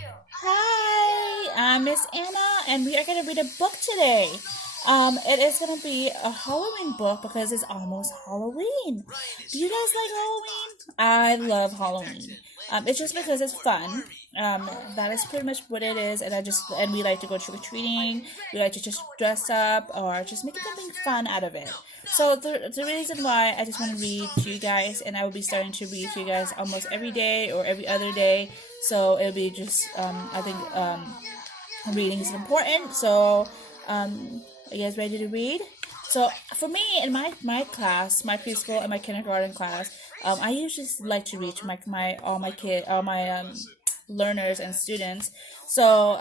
Hi, I'm Miss Anna, and we are going to read a book today. It is going to be a Halloween book because it's almost Halloween. Do you guys like Halloween? I love Halloween. It's just because it's fun. That is pretty much what it is, and we like to go trick or treating. We like to just dress up or just make something fun out of it. So the reason why I just want to read to you guys, and I will be starting to read to you guys almost every day or every other day. So it'll be just I think reading is important. So are you guys ready to read? So for me, in my class, my preschool and my kindergarten class, I usually like to read to my all my learners and students. So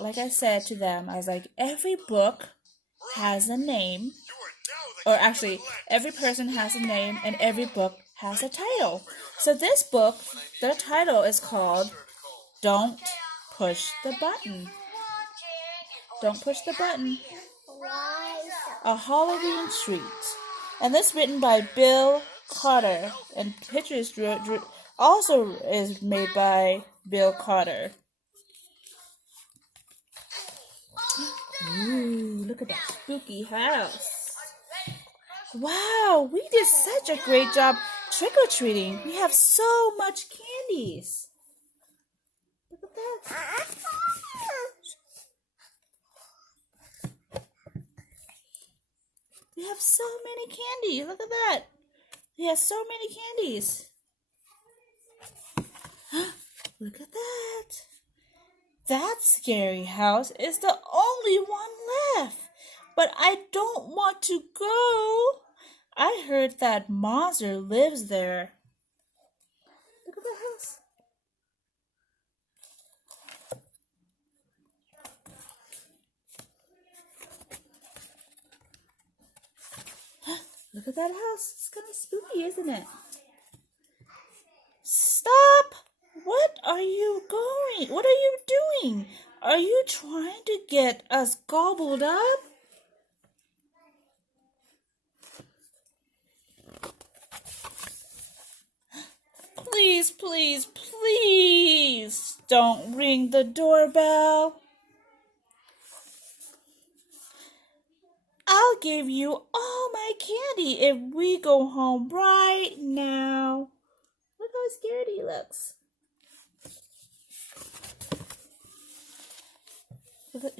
like I said to them, I was like, every book has a name, or actually, every person has a name, and every book has a title. So this book, the title is called "Don't Push the Button." Don't push the button. A Halloween Treat. And this written by Bill Cotter. And pictures also is made by Bill Cotter. Ooh, look at that spooky house. Wow, we did such a great job trick-or-treating. We have so much candies. Look at that. We have so many candies. Look at that. We have so many candies. Look at that. That scary house is the only one left. But I don't want to go. I heard that monster lives there. Look at the house. Look at that house. It's kind of spooky, isn't it? Stop! What are you going? What are you doing? Are you trying to get us gobbled up? Please, please, please don't ring the doorbell. I'll give you all my candy if we go home right now. Look how scared he looks.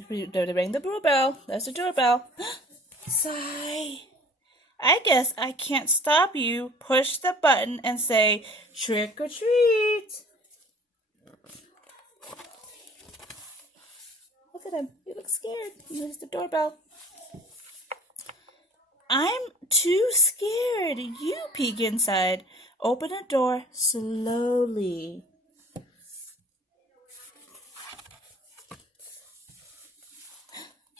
Ring the doorbell. There's the doorbell. Sigh. I guess I can't stop you. Push the button and say trick or treat. Look at him. He looks scared. He hears the doorbell. I'm too scared. You peek inside. Open the door slowly.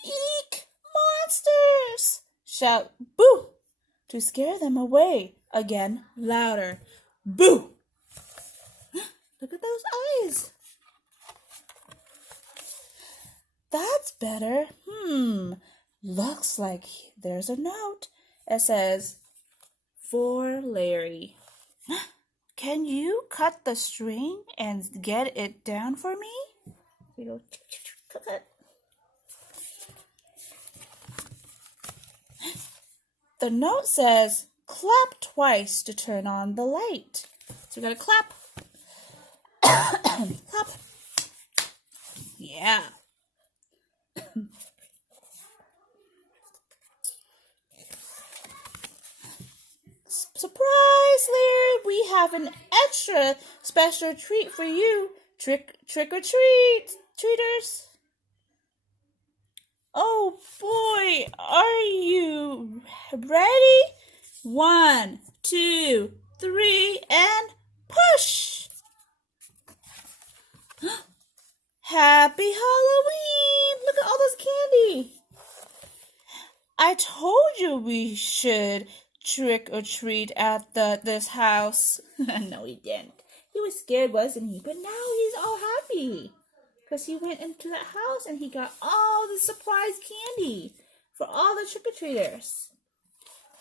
Eek! Monsters! Shout boo to scare them away. Again, louder. Boo! Look at those eyes. That's better. Looks like there's a note. It says, "For Larry." Can you cut the string and get it down for me? We go, cut. The note says, "Clap twice to turn on the light." So we gotta clap. Clap. Yeah. Surprise, Larry! We have an extra special treat for you. Trick or treat, treaters. Oh boy, are you ready? 1, 2, 3, and push! Happy Halloween! Look at all this candy. I told you we should trick or treat at this house. No, he didn't. He was scared, wasn't he? But now he's all happy because he went into that house and he got all the surprise candy for all the trick-or-treaters.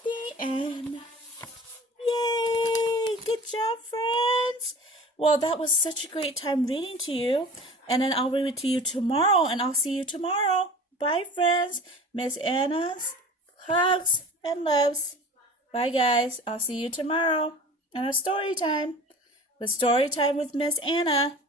The end. Yay! Good job, friends. Well, that was such a great time reading to you. And then I'll read it to you tomorrow, and I'll see you tomorrow. Bye, friends. Miss Anna's hugs and loves. Bye, guys. I'll see you tomorrow on a story time. With Story Time with Miss Anna.